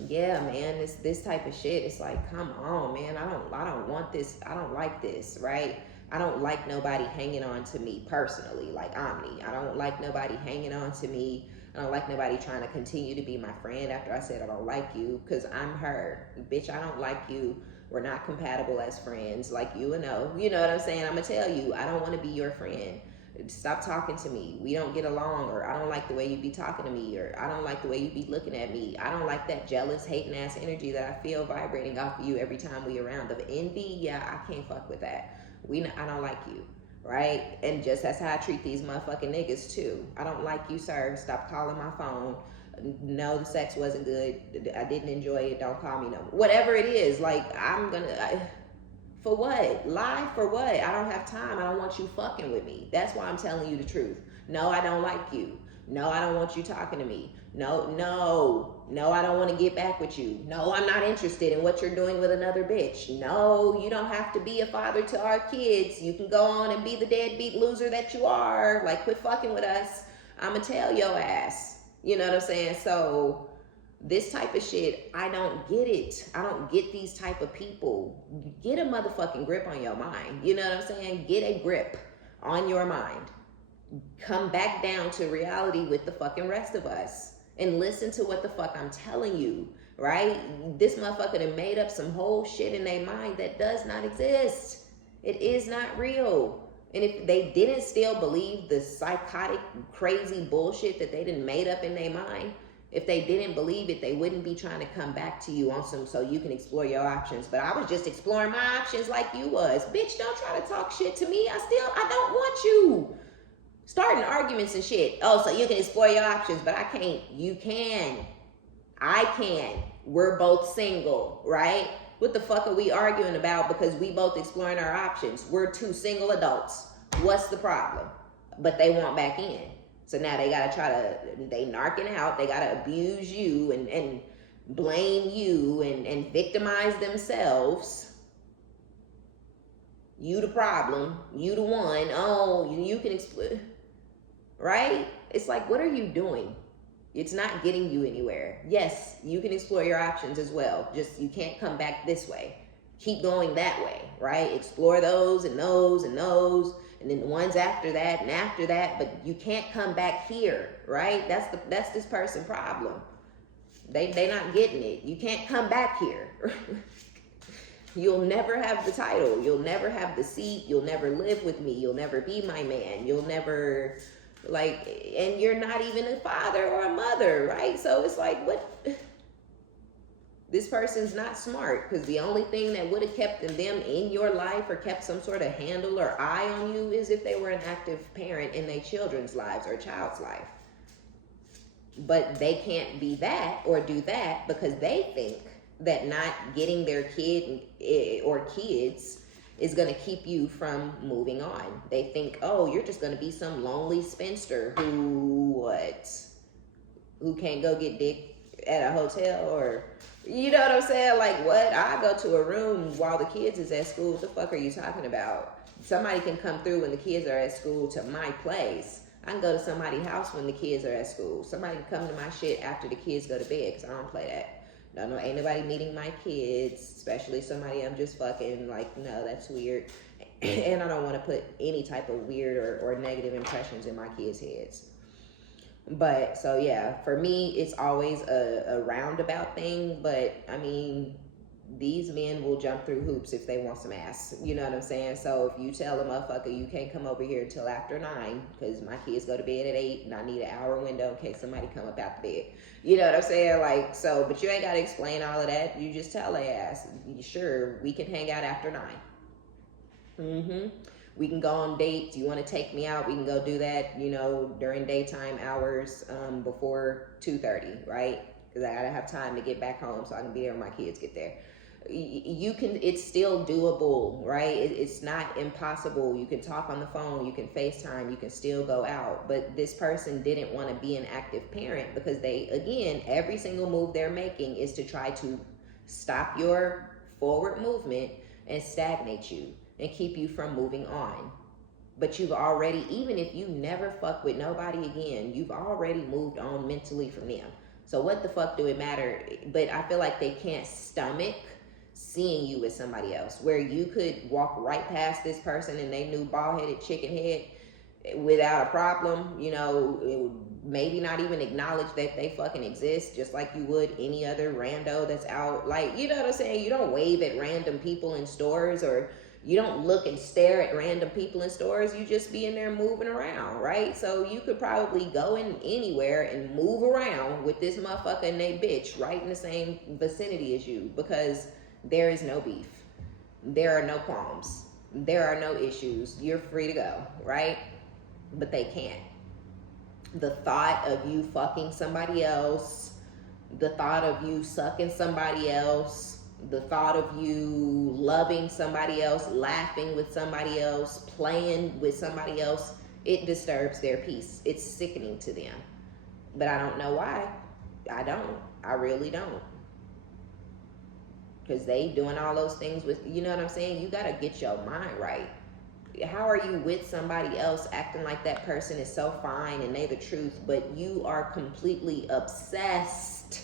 yeah, man, this type of shit, it's like, come on, man, I don't want this. I don't like this, right? I don't like nobody hanging on to me personally, like Omni. I don't like nobody hanging on to me. I don't like nobody trying to continue to be my friend after I said I don't like you, because I'm her. Bitch, I don't like you. We're not compatible as friends, like you and know. You know what I'm saying? I'm going to tell you, I don't want to be your friend. Stop talking to me. We don't get along, or I don't like the way you be talking to me, or I don't like the way you be looking at me. I don't like that jealous, hating ass energy that I feel vibrating off of you every time we around. Of envy, yeah, I can't fuck with that. I don't like you. Right? And just that's how I treat these motherfucking niggas too. I don't like you, sir. Stop calling my phone. No, the sex wasn't good. I didn't enjoy it. Don't call me no more. Whatever it is, like, for what? Lie for what? I don't have time. I don't want you fucking with me. That's why I'm telling you the truth. No, I don't like you. No, I don't want you talking to me. No, I don't want to get back with you. No, I'm not interested in what you're doing with another bitch. No, you don't have to be a father to our kids. You can go on and be the deadbeat loser that you are. Like, quit fucking with us. I'ma tell your ass. You know what I'm saying? So this type of shit, I don't get it. I don't get these type of people. Get a motherfucking grip on your mind. You know what I'm saying? Get a grip on your mind. Come back down to reality with the fucking rest of us. And listen to what the fuck I'm telling you, right? This motherfucker done made up some whole shit in their mind that does not exist. It is not real. And if they didn't still believe the psychotic, crazy bullshit that they done made up in their mind, if they didn't believe it, they wouldn't be trying to come back to you on some so you can explore your options. But I was just exploring my options like you was. Bitch, don't try to talk shit to me. I don't want you. Starting arguments and shit. Oh, so you can explore your options, but I can't. You can. I can. We're both single, right? What the fuck are we arguing about because we both exploring our options? We're two single adults. What's the problem? But they want back in. So now they gotta they narking out. They gotta abuse you and blame you and victimize themselves. You the problem. You the one. Oh, you can explore. Right? It's like, what are you doing? It's not getting you anywhere. Yes, you can explore your options as well. Just you can't come back this way. Keep going that way, right? Explore those and those and those, and then the ones after that, but you can't come back here, right? That's this person's problem. They not getting it. You can't come back here. You'll never have the title. You'll never have the seat. You'll never live with me. You'll never be my man. You'll never, and you're not even a father or a mother, right? So it's like, what? This person's not smart, because the only thing that would have kept them in your life or kept some sort of handle or eye on you is if they were an active parent in their children's lives or child's life. But they can't be that or do that because they think that not getting their kid or kids is going to keep you from moving on. They think, oh, you're just going to be some lonely spinster who can't go get dick at a hotel, or, you know what I'm saying? Like, what? I go to a room while the kids is at school. What the fuck are you talking about? Somebody can come through when the kids are at school to my place. I can go to somebody's house when the kids are at school. Somebody can come to my shit after the kids go to bed, because I don't play that. No, ain't nobody meeting my kids, especially somebody I'm just fucking. Like, no, that's weird. And I don't want to put any type of weird or negative impressions in my kids' heads. But, so yeah, for me, it's always a roundabout thing. But, I mean, these men will jump through hoops if they want some ass. You know what I'm saying? So if you tell a motherfucker you can't come over here until after 9 because my kids go to bed at 8 and I need an hour window in case somebody come up out the bed. You know what I'm saying? Like, so, but you ain't got to explain all of that. You just tell their ass, sure, we can hang out after 9. We can go on dates. You want to take me out? We can go do that, during daytime hours before 2:30, right? Because I got to have time to get back home so I can be there when my kids get there. you can, it's still doable, right? It's not impossible. You can talk on the phone, you can FaceTime, you can still go out. But this person didn't want to be an active parent because they, again, every single move they're making is to try to stop your forward movement and stagnate you and keep you from moving on. But you've already, even if you never fuck with nobody again, you've already moved on mentally from them. So what the fuck do it matter? But I feel like they can't stomach seeing you with somebody else, where you could walk right past this person and they new bald-headed chicken head without a problem, you know, maybe not even acknowledge that they fucking exist, just like you would any other rando that's out. Like, you know what I'm saying? You don't wave at random people in stores, or you don't look and stare at random people in stores. You just be in there moving around, right? So you could probably go in anywhere and move around with this motherfucker and they bitch right in the same vicinity as you, because there is no beef. There are no qualms. There are no issues. You're free to go, right? But they can't. The thought of you fucking somebody else, the thought of you sucking somebody else, the thought of you loving somebody else, laughing with somebody else, playing with somebody else, it disturbs their peace. It's sickening to them. But I don't know why. I don't. I really don't. Because they doing all those things with, you know what I'm saying? You got to get your mind right. How are you with somebody else acting like that person is so fine and they the truth, but you are completely obsessed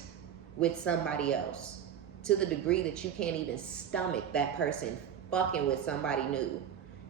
with somebody else to the degree that you can't even stomach that person fucking with somebody new,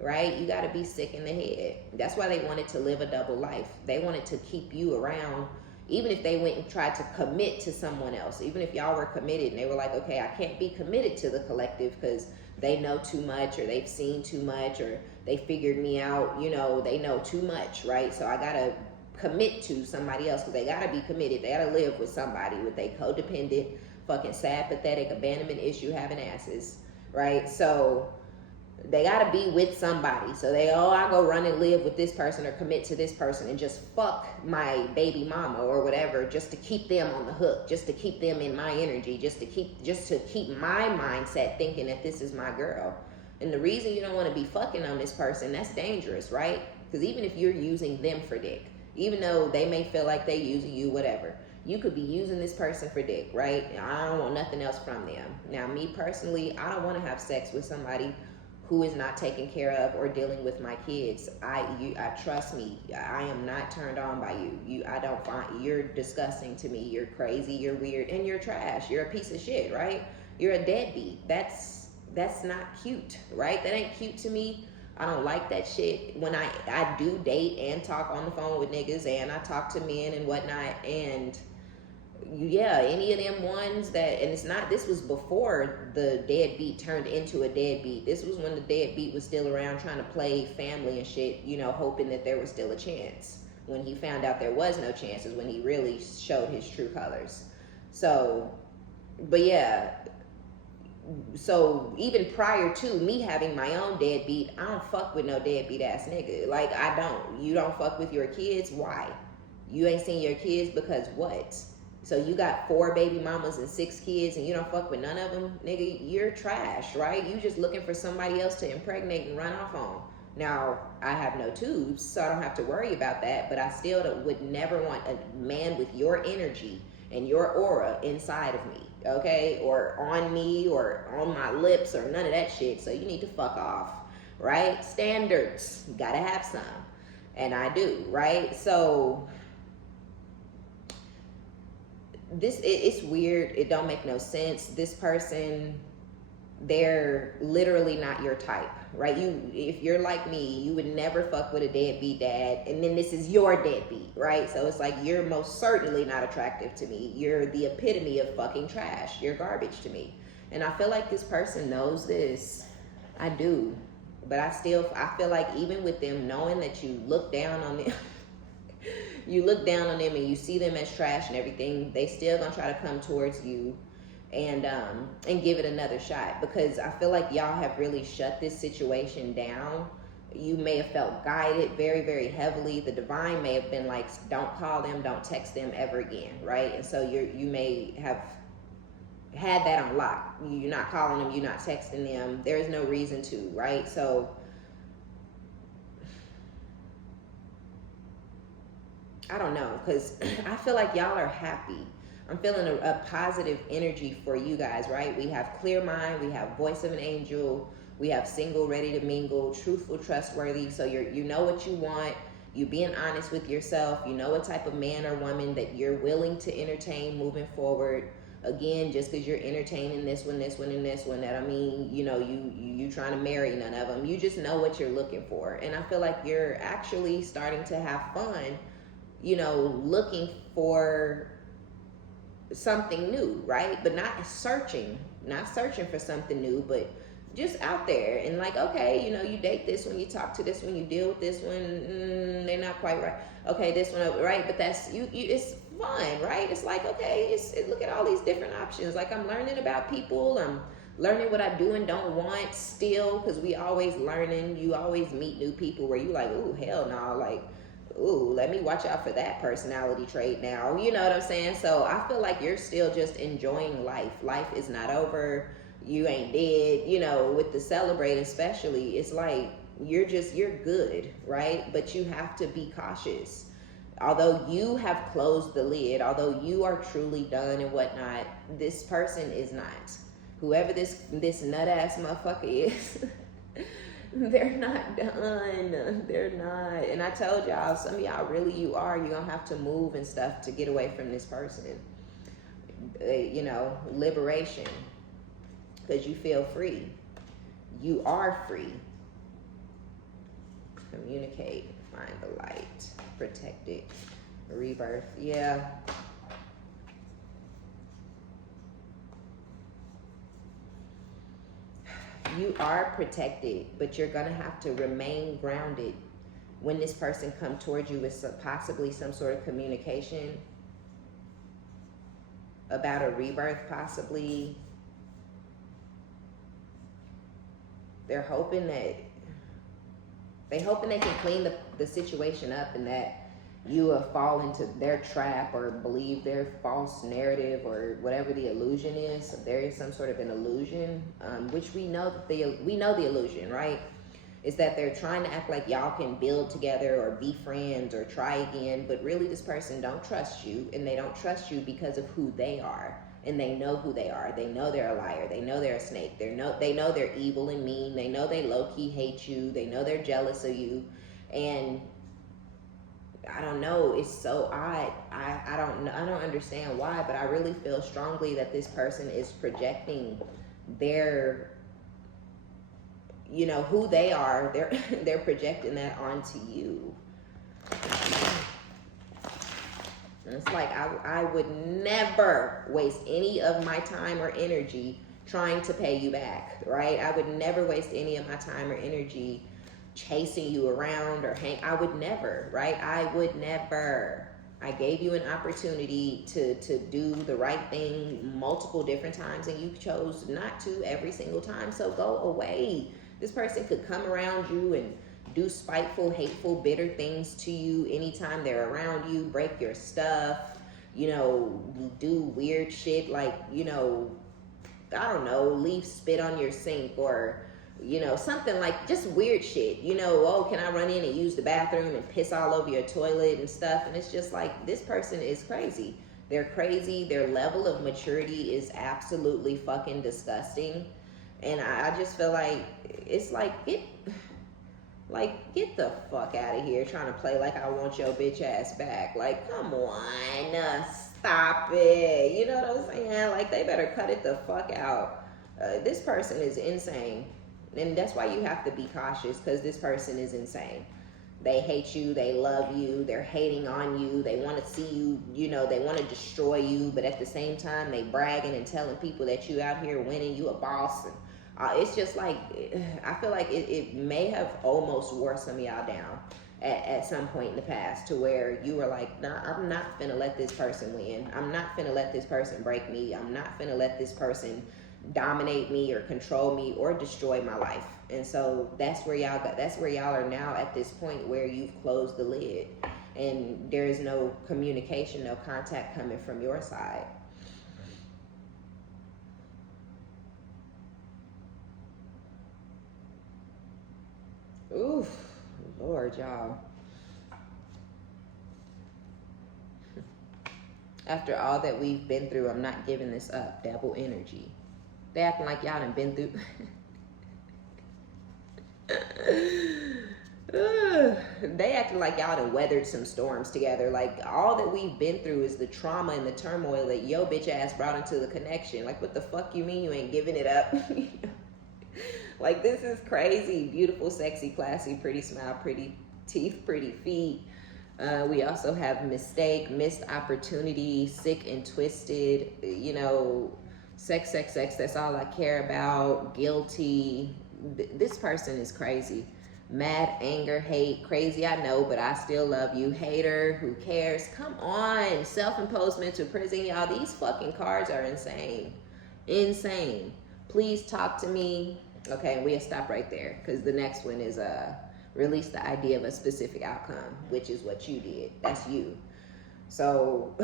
right? You got to be sick in the head. That's why they wanted to live a double life. They wanted to keep you around. Even if they went and tried to commit to someone else, even if y'all were committed and they were like, okay, I can't be committed to the collective because they know too much, or they've seen too much, or they figured me out, you know, they know too much, right? So I gotta commit to somebody else because they gotta be committed. They gotta live with somebody with a codependent, fucking sad, pathetic, abandonment issue having asses, right? So they gotta be with somebody. So they, oh, I go run and live with this person or commit to this person and just fuck my baby mama or whatever, just to keep them on the hook, just to keep them in my energy, just to keep my mindset thinking that this is my girl. And the reason you don't want to be fucking on this person, that's dangerous, right? Because even if you're using them for dick, even though they may feel like they using you, whatever, you could be using this person for dick, right? I don't want nothing else from them. Now, me personally, I don't want to have sex with somebody who is not taken care of or dealing with my kids. I trust me, I am not turned on by you. I don't find, you're disgusting to me. You're crazy, you're weird, and you're trash. You're a piece of shit, right? You're a deadbeat. That's not cute, right? That ain't cute to me. I don't like that shit. When I do date and talk on the phone with niggas, and I talk to men and whatnot, and yeah, any of them ones that, and it's not, this was before the deadbeat turned into a deadbeat. This was when the deadbeat was still around trying to play family and shit, you know, hoping that there was still a chance. When he found out there was no chances, when he really showed his true colors. So, but yeah, so even prior to me having my own deadbeat, I don't fuck with no deadbeat ass nigga. Like, I don't. You don't fuck with your kids? Why? You ain't seen your kids because what? So you got 4 baby mamas and 6 kids and you don't fuck with none of them? Nigga, you're trash, right? You just looking for somebody else to impregnate and run off on. Now, I have no tubes, so I don't have to worry about that, but I still would never want a man with your energy and your aura inside of me, okay? Or on me or on my lips or none of that shit. So you need to fuck off, right? Standards, you gotta have some. And I do, right? So it's weird. It don't make no sense. This person, they're literally not your type, right? If you're like me, you would never fuck with a deadbeat dad, and then this is your deadbeat, right? So it's like, you're most certainly not attractive to me. You're the epitome of fucking trash. You're garbage to me. And I feel like this person knows this. I do. But I feel like even with them knowing that you look down on them, you look down on them and you see them as trash and everything, they still gonna try to come towards you and give it another shot, because I feel like y'all have really shut this situation down. You may have felt guided very, very heavily. The divine may have been like, don't call them, don't text them ever again, right? And so you may have had that on lock. You're not calling them, you're not texting them. There is no reason to, right? So I don't know, because I feel like y'all are happy. I'm feeling a positive energy for you guys, right? We have clear mind, we have voice of an angel, we have single, ready to mingle, truthful, trustworthy. So you know what you want. You being honest with yourself. You know what type of man or woman that you're willing to entertain moving forward. Again, just because you're entertaining this one, and this one, that, I mean, you know, you trying to marry none of them. You just know what you're looking for. And I feel like you're actually starting to have fun, you know, looking for something new, right? But not searching for something new, but just out there and like, okay, you know, you date this one, you talk to this one, you deal with this one, they're not quite right. Okay, this one, right? But that's you. It's fun, right? It's like, okay, look at all these different options. Like, I'm learning about people. I'm learning what I do and don't want still, because we always learning. You always meet new people where you like, ooh, hell no, like, ooh, let me watch out for that personality trait now. You know what I'm saying? So I feel like you're still just enjoying life. Life is not over. You ain't dead. You know, with the celebrate especially, it's like you're good, right? But you have to be cautious. Although you have closed the lid, although you are truly done and whatnot, this person is not. Whoever this nut ass motherfucker is, they're not done. They're not. And I told y'all, some of y'all really, you're gonna have to move and stuff to get away from this person. You know, liberation, because you feel free. You are free. Communicate, find the light, protect it, rebirth. Yeah. You are protected, but you're gonna have to remain grounded when this person come towards you with possibly some sort of communication about a rebirth, possibly. They're hoping that they can clean the situation up, and that you will fall into their trap or believe their false narrative or whatever the illusion is. So there is some sort of an illusion, which we know that we know the illusion, right? Is that they're trying to act like y'all can build together or be friends or try again, but really this person don't trust you, and they don't trust you because of who they are. And they know who they are. They know they're a liar. They know they're a snake. They know they're evil and mean. They know they low-key hate you. They know they're jealous of you. And I don't know, it's so odd. I don't understand why, but I really feel strongly that this person is projecting their, you know, who they are. They're projecting that onto you. And it's like, I would never waste any of my time or energy trying to pay you back, right? I would never waste any of my time or energy chasing you around or I would never, right? I would never. I gave you an opportunity to do the right thing multiple different times, and you chose not to every single time. So go away. This person could come around you and do spiteful, hateful, bitter things to you anytime they're around you, break your stuff, you know, do weird shit like, you know, I don't know, leave spit on your sink, or, you know, something like just weird shit. You know, oh, can I run in and use the bathroom and piss all over your toilet and stuff? And it's just like, this person is crazy. They're crazy. Their level of maturity is absolutely fucking disgusting. And I just feel like it's like, get the fuck out of here trying to play like I want your bitch ass back. Like, come on, stop it. You know what I'm saying? Like, they better cut it the fuck out. This person is insane. And that's why you have to be cautious, because this person is insane. They hate you. They love you. They're hating on you. They want to see you, you know, they want to destroy you. But at the same time, they bragging and telling people that you out here winning, you a boss. And it's just like, I feel like it may have almost wore some of y'all down at some point in the past, to where you were like, nah, I'm not finna let this person win. I'm not finna let this person break me. I'm not finna let this person dominate me or control me or destroy my life. And so that's where y'all are now, at this point where you've closed the lid and there is no communication, no contact coming from your side. Oof, Lord, y'all. After all that we've been through, I'm not giving this up. Devil energy. They acting like y'all done been through. They acting like y'all done weathered some storms together. Like, all that we've been through is the trauma and the turmoil that yo bitch ass brought into the connection. Like, what the fuck you mean you ain't giving it up? Like, this is crazy. Beautiful, sexy, classy, pretty smile, pretty teeth, pretty feet. We also have mistake, missed opportunity, sick and twisted, you know, sex, that's all I care about, guilty. This person is crazy. Mad, anger, hate, crazy, I know, but I still love you. Hater, who cares? Come on. Self-imposed mental prison, y'all. These fucking cards are insane. Insane. Please talk to me. Okay, we'll stop right there, because the next one is release the idea of a specific outcome, which is what you did. That's you. So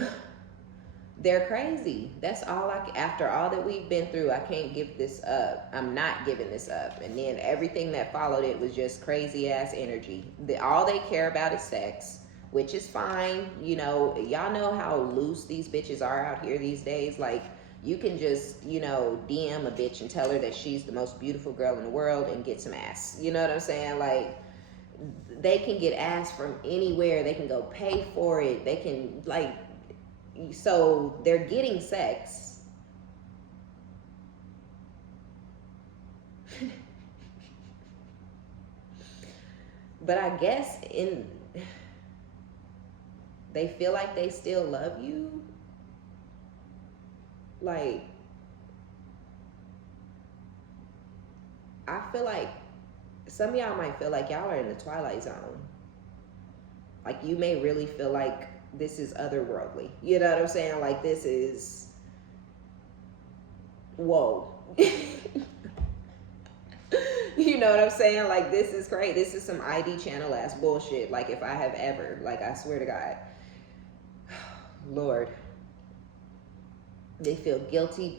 they're crazy. That's all after all that we've been through, I can't give this up. I'm not giving this up. And then everything that followed it was just crazy ass energy. All they care about is sex, which is fine. You know, y'all know how loose these bitches are out here these days. Like, you can just, you know, DM a bitch and tell her that she's the most beautiful girl in the world and get some ass. You know what I'm saying? Like, they can get ass from anywhere. They can go pay for it. They can, like, so they're getting sex. But I guess they feel like they still love you. Like, I feel like some of y'all might feel like y'all are in the twilight zone. Like, you may really feel like this is otherworldly. You know what I'm saying? Like, this is, whoa. You know what I'm saying? Like, this is great. This is some ID channel ass bullshit. Like, if I have ever, like, I swear to God. Lord. They feel guilty,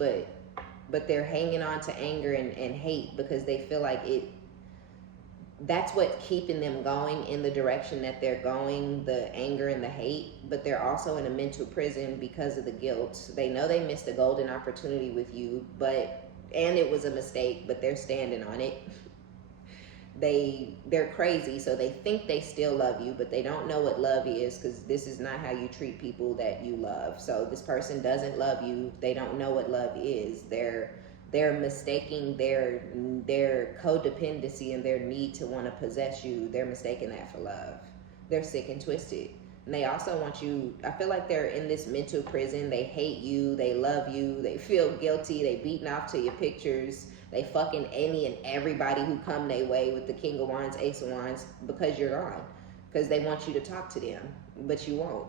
but they're hanging on to anger and hate because they feel like that's what keeping them going in the direction that they're going, the anger and the hate. But they're also in a mental prison because of the guilt. They know they missed a golden opportunity with you, and it was a mistake, but they're standing on it. They're crazy, so they think they still love you, but they don't know what love is, because this is not how you treat people that you love. So this person doesn't love you. They don't know what love is. They're mistaking their codependency and their need to want to possess you. They're mistaking that for love. They're sick and twisted. And they also want you, I feel like they're in this mental prison. They hate you. They love you. They feel guilty. They beating off to your pictures. They fucking any and everybody who come their way with the King of Wands, Ace of Wands, because you're gone. Because they want you to talk to them, but you won't.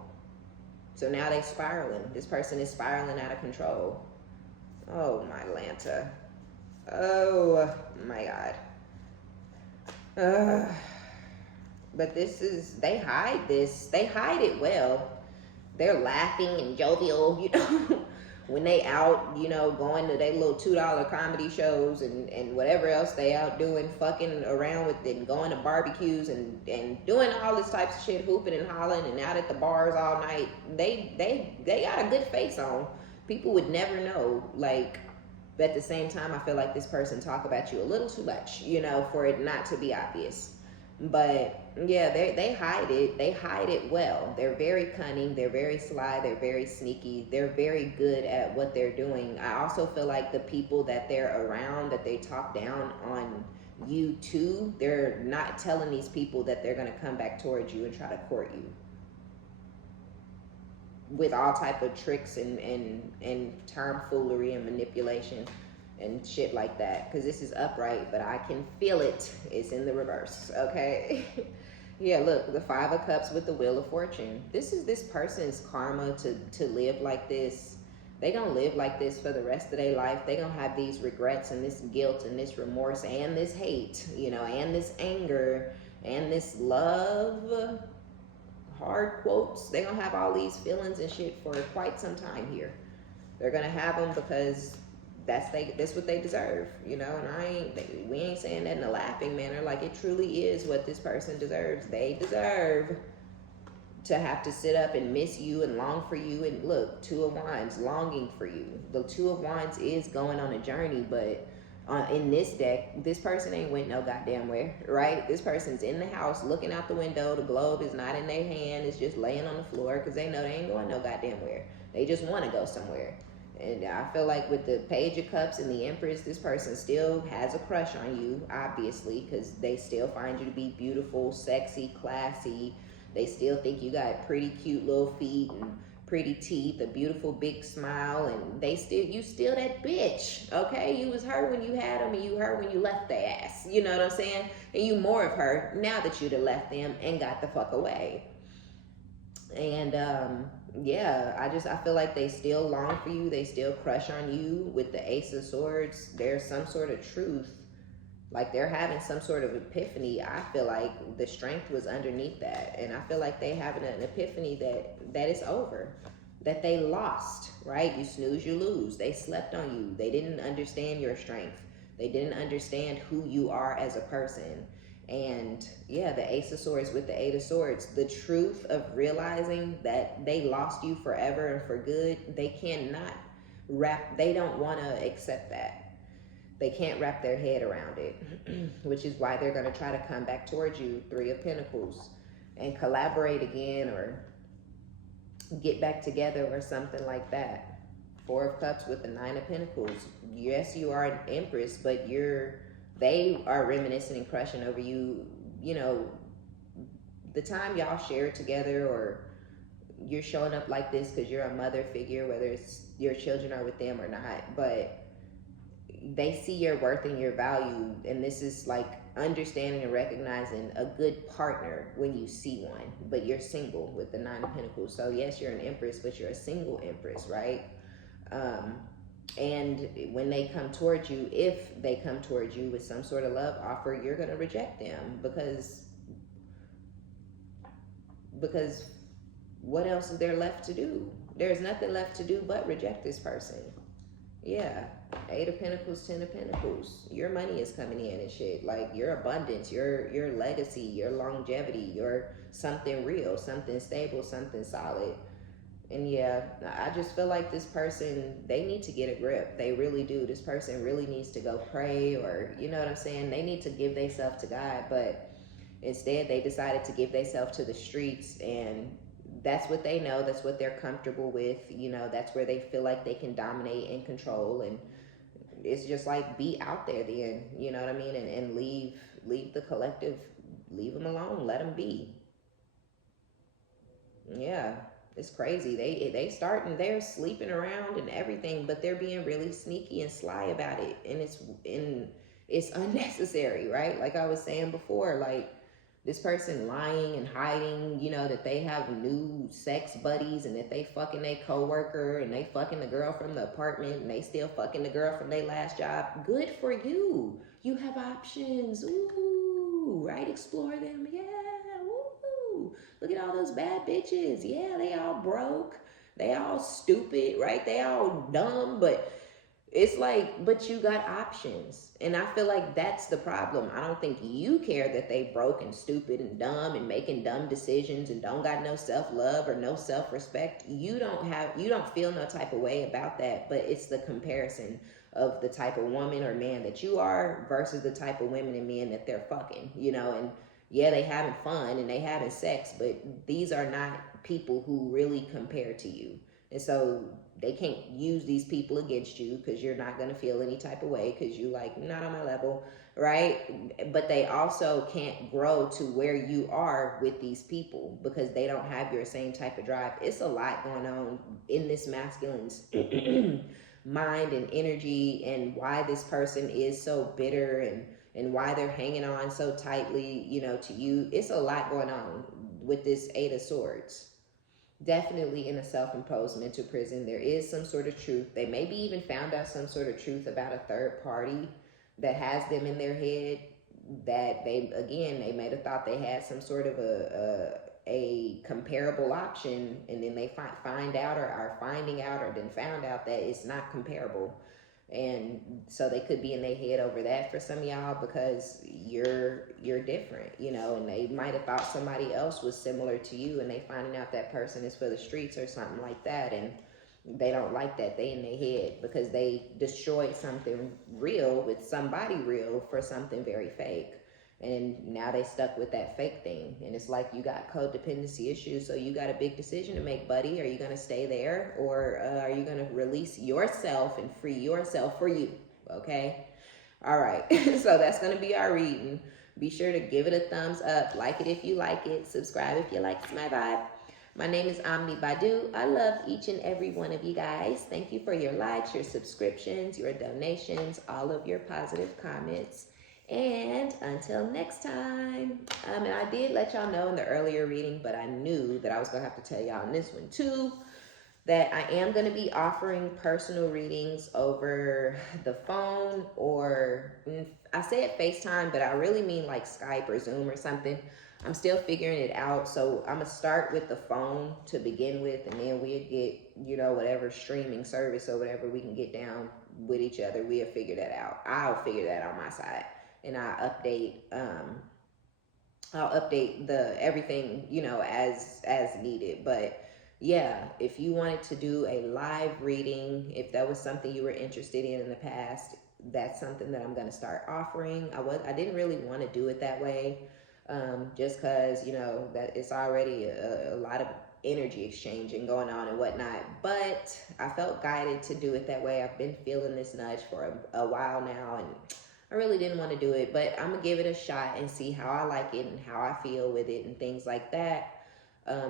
So now they spiraling. This person is spiraling out of control. Oh, my Lanta. Oh, my God. But this is, they hide this. They hide it well. They're laughing and jovial, you know. When they out, you know, going to their little $2 comedy shows and whatever else they out doing, fucking around with it and going to barbecues and doing all this types of shit, hooping and hollering and out at the bars all night. They got a good face on. People would never know. Like, but at the same time, I feel like this person talk about you a little too much, you know, for it not to be obvious. But yeah, they hide it. They hide it well. They're very cunning. They're very sly. They're very sneaky. They're very good at what they're doing. I also feel like the people that they're around, that they talk down on you to, they're not telling these people that they're going to come back towards you and try to court you with all type of tricks and tomfoolery and manipulation and shit like that, because this is upright, but I can feel it. It's in the reverse, okay? Yeah, look, the 5 of Cups with the Wheel of Fortune. This is this person's karma to live like this. They gonna live like this for the rest of their life. They gonna have these regrets and this guilt and this remorse and this hate, you know, and this anger and this love, hard quotes. They gonna have all these feelings and shit for quite some time here. They're gonna have them because that's what they deserve, you know. And we ain't saying that in a laughing manner. Like, it truly is what this person deserves. They deserve to have to sit up and miss you and long for you. And look, Two of Wands, longing for you. The Two of Wands is going on a journey, but in this deck, this person ain't went no goddamn where, right? This person's in the house looking out the window. The globe is not in their hand. It's just laying on the floor because they know they ain't going no goddamn where. They just want to go somewhere. And I feel like with the Page of Cups and the Empress, this person still has a crush on you, obviously, because they still find you to be beautiful, sexy, classy. They still think you got pretty cute little feet and pretty teeth, a beautiful big smile, and you still that bitch, okay? You was her when you had them, and you her when you left their ass, you know what I'm saying? And you more of her now that you'd have left them and got the fuck away. And yeah, I feel like they still long for you. They still crush on you. With the Ace of Swords, there's some sort of truth. Like, they're having some sort of epiphany. I feel like the strength was underneath that. And I feel like they having an epiphany that it's over. That they lost, right? You snooze, you lose. They slept on you. They didn't understand your strength. They didn't understand who you are as a person. And yeah, the Ace of Swords with the Eight of Swords, the truth of realizing that they lost you forever and for good, they don't want to accept that. They can't wrap their head around it, which is why they're going to try to come back towards you, Three of Pentacles, and collaborate again or get back together or something like that. Four of Cups with the Nine of Pentacles. Yes, you are an Empress, but they are reminiscing and crushing over you, you know, the time y'all shared together, or you're showing up like this because you're a mother figure, whether it's your children are with them or not, but they see your worth and your value. And this is like understanding and recognizing a good partner when you see one. But you're single with the Nine of Pentacles. So yes, you're an Empress, but you're a single Empress, right? And when they come towards you, if they come towards you with some sort of love offer, you're going to reject them because what else is there left to do? There's nothing left to do but reject this person. Yeah. Eight of Pentacles, Ten of Pentacles. Your money is coming in and shit. Like, your abundance, your legacy, your longevity, your something real, something stable, something solid. And yeah, I just feel like this person, they need to get a grip. They really do. This person really needs to go pray, or, you know what I'm saying? They need to give themselves to God, but instead they decided to give themselves to the streets, and that's what they know. That's what they're comfortable with. You know, that's where they feel like they can dominate and control. And it's just like, be out there then, you know what I mean? And leave the collective, leave them alone, let them be. Yeah. It's crazy. They're sleeping around and everything, but they're being really sneaky and sly about it. And it's unnecessary, right? Like I was saying before, like, this person lying and hiding, you know, that they have new sex buddies and that they fucking their coworker and they fucking the girl from the apartment and they still fucking the girl from their last job. Good for you. You have options. Ooh, right? Explore them. Yeah. Ooh. Look at all those bad bitches. Yeah, they all broke. They all stupid, right? They all dumb, but it's like, but you got options. And I feel like that's the problem. I don't think you care that they broke and stupid and dumb and making dumb decisions and don't got no self-love or no self-respect. You don't feel no type of way about that, but it's the comparison of the type of woman or man that you are versus the type of women and men that they're fucking, you know. And yeah, they having fun and they having sex, but these are not people who really compare to you. And so they can't use these people against you because you're not going to feel any type of way because you like, not on my level, right? But they also can't grow to where you are with these people because they don't have your same type of drive. It's a lot going on in this masculine's mind and energy, and why this person is so bitter and why they're hanging on so tightly, you know, to you. It's a lot going on with this Eight of Swords. Definitely in a self-imposed mental prison. There is some sort of truth. They maybe even found out some sort of truth about a third party that has them in their head, that they might have thought they had some sort of a comparable option, and then they find out or are finding out or then found out that it's not comparable. And so they could be in their head over that for some of y'all because you're different, you know, and they might have thought somebody else was similar to you, and they finding out that person is for the streets or something like that, and they don't like that. They in their head because they destroyed something real with somebody real for something very fake. And now they stuck with that fake thing. And it's like you got codependency issues. So you got a big decision to make, buddy. Are you going to stay there, or are you going to release yourself and free yourself for you? Okay. All right. So that's going to be our reading. Be sure to give it a thumbs up. Like it if you like it. Subscribe if you like my vibe. My name is OmniBadu. I love each and every one of you guys. Thank you for your likes, your subscriptions, your donations, all of your positive comments. And until next time, and I did let y'all know in the earlier reading, but I knew that I was going to have to tell y'all in this one too, that I am going to be offering personal readings over the phone, or I said FaceTime, but I really mean like Skype or Zoom or something. I'm still figuring it out. So I'm going to start with the phone to begin with, and then we'll get, you know, whatever streaming service or whatever we can get down with each other. We'll figure that out. I'll figure that out on my side. And I'll update the everything, you know, as needed. But yeah, if you wanted to do a live reading, if that was something you were interested in the past, that's something that I'm going to start offering. I didn't really want to do it that way, just because, you know, that it's already a lot of energy exchanging going on and whatnot. But I felt guided to do it that way. I've been feeling this nudge for a while now, and I really didn't want to do it, but I'm going to give it a shot and see how I like it and how I feel with it and things like that.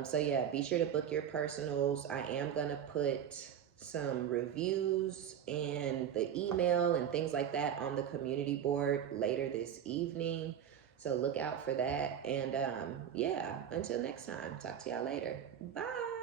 So yeah, be sure to book your personals. I am going to put some reviews and the email and things like that on the community board later this evening. So look out for that. And yeah, until next time, talk to y'all later. Bye.